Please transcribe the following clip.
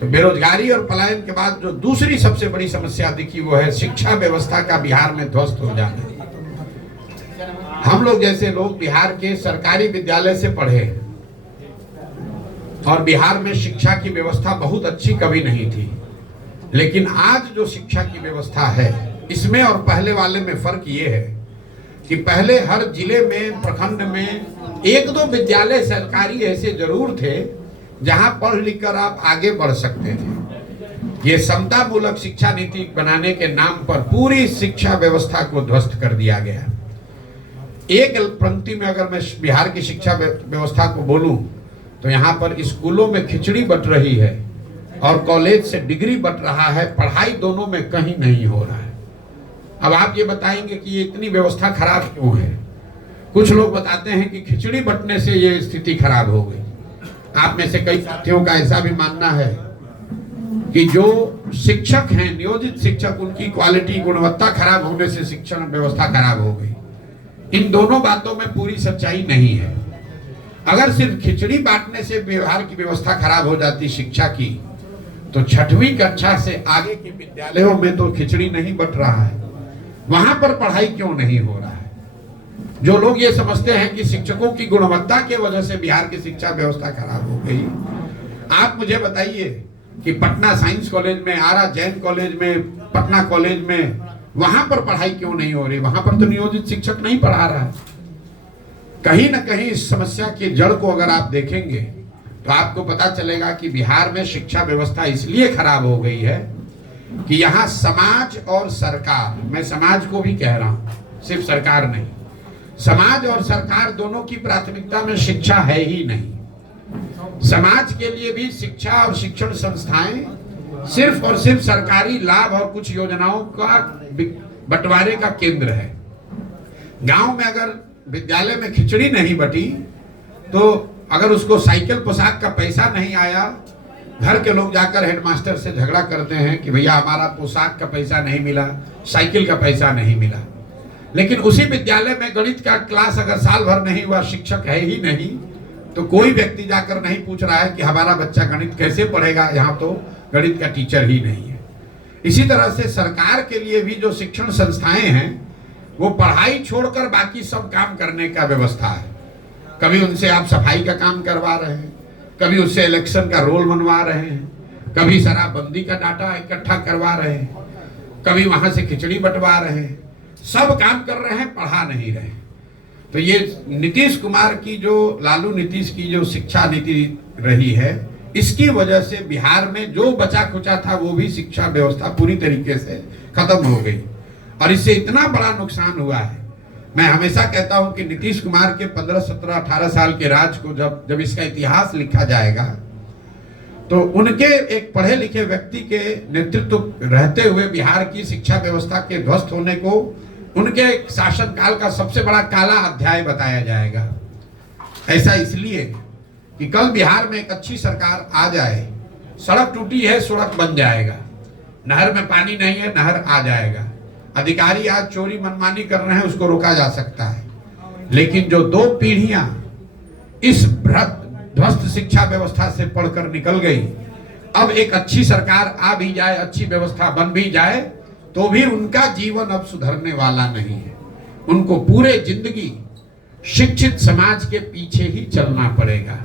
तो बेरोजगारी और पलायन के बाद जो दूसरी सबसे बड़ी समस्या दिखी वो है शिक्षा व्यवस्था का बिहार में ध्वस्त हो जाना। हम लोग जैसे लोग बिहार के सरकारी विद्यालय से पढ़े और बिहार में शिक्षा की व्यवस्था बहुत अच्छी कभी नहीं थी, लेकिन आज जो शिक्षा की व्यवस्था है इसमें और पहले वाले में फर्क ये है कि पहले हर जिले में, प्रखंड में एक दो विद्यालय सरकारी ऐसे जरूर थे जहां पढ़ लिख कर आप आगे बढ़ सकते थे। ये समता मूलक शिक्षा नीति बनाने के नाम पर पूरी शिक्षा व्यवस्था को ध्वस्त कर दिया गया। एक पंक्ति में अगर मैं बिहार की शिक्षा व्यवस्था को बोलूं तो यहाँ पर स्कूलों में खिचड़ी बंट रही है और कॉलेज से डिग्री बंट रहा है, पढ़ाई दोनों में कहीं नहीं हो रहा है। अब आप ये बताएंगे कि ये इतनी व्यवस्था खराब क्यों है? कुछ लोग बताते हैं कि खिचड़ी बंटने से ये स्थिति खराब हो गई। आप में से कई साथियों का ऐसा भी मानना है कि जो शिक्षक हैं, नियोजित शिक्षक, उनकी क्वालिटी, गुणवत्ता खराब होने से शिक्षण व्यवस्था खराब हो गई। इन दोनों बातों में पूरी सच्चाई नहीं है। अगर सिर्फ खिचड़ी बांटने से बिहार की व्यवस्था खराब हो जाती शिक्षा की, तो 6वीं कक्षा से आगे के विद्यालयों में तो खिचड़ी नहीं बंट रहा है, वहां पर पढ़ाई क्यों नहीं हो रहा है? जो लोग ये समझते हैं कि शिक्षकों की गुणवत्ता के वजह से बिहार की शिक्षा व्यवस्था खराब हो गई, आप मुझे बताइए कि पटना साइंस कॉलेज में, आरा जैन कॉलेज में, पटना कॉलेज में, वहां पर पढ़ाई क्यों नहीं हो रही? वहां पर तो नियोजित शिक्षक नहीं पढ़ा रहा है। कहीं ना कहीं इस समस्या की जड़ को अगर आप देखेंगे तो आपको पता चलेगा कि बिहार में शिक्षा व्यवस्था इसलिए खराब हो गई है कि यहाँ समाज और सरकार, मैं समाज को भी कह रहा हूं, सिर्फ सरकार नहीं, समाज और सरकार दोनों की प्राथमिकता में शिक्षा है ही नहीं। समाज के लिए भी शिक्षा और शिक्षण संस्थाएं सिर्फ और सिर्फ सरकारी लाभ और कुछ योजनाओं का बंटवारे का केंद्र है। गांव में अगर विद्यालय में खिचड़ी नहीं बटी तो अगर उसको साइकिल पोशाक का पैसा नहीं आया, घर के लोग जाकर हेडमास्टर से झगड़ा करते हैं कि भैया हमारा पोशाक का पैसा नहीं मिला, साइकिल का पैसा नहीं मिला। लेकिन उसी विद्यालय में गणित का क्लास अगर साल भर नहीं हुआ, शिक्षक है ही नहीं, तो कोई व्यक्ति जाकर नहीं पूछ रहा है कि हमारा बच्चा गणित कैसे पढ़ेगा, यहाँ तो गणित का टीचर ही नहीं है। इसी तरह से सरकार के लिए भी जो शिक्षण संस्थाएं हैं वो पढ़ाई छोड़कर बाकी सब काम करने का व्यवस्था है। कभी उनसे आप सफाई का काम करवा रहे हैं, कभी उससे इलेक्शन का रोल बनवा रहे हैं, कभी शराबबंदी का डाटा इकट्ठा करवा रहे हैं, कभी वहां से खिचड़ी बंटवा रहे हैं, सब काम कर रहे हैं, पढ़ा नहीं रहे। तो ये नीतीश कुमार की जो, लालू नीतीश की जो शिक्षा नीति रही है, इसकी वजह से बिहार में जो बचा खुचा था वो भी शिक्षा व्यवस्था पूरी तरीके से खत्म हो गई और इससे इतना बड़ा नुकसान हुआ है। मैं हमेशा कहता हूं कि नीतीश कुमार के 15, 17, 18 साल के राज को जब इसका इतिहास लिखा जाएगा तो उनके एक पढ़े लिखे व्यक्ति के नेतृत्व रहते हुए बिहार की शिक्षा व्यवस्था के ध्वस्त होने को उनके शासनकाल का सबसे बड़ा काला अध्याय बताया जाएगा। ऐसा इसलिए कि कल बिहार में एक अच्छी सरकार आ जाए, सड़क टूटी है सड़क बन जाएगा, नहर में पानी नहीं है नहर आ जाएगा, अधिकारी आज चोरी मनमानी कर रहे हैं उसको रोका जा सकता है। लेकिन जो 2 पीढ़ियां इस ध्वस्त शिक्षा व्यवस्था से पढ़कर निकल गई, अब एक अच्छी सरकार आ भी जाए, अच्छी व्यवस्था बन भी जाए, तो भी उनका जीवन अब सुधरने वाला नहीं है। उनको पूरे जिंदगी शिक्षित समाज के पीछे ही चलना पड़ेगा।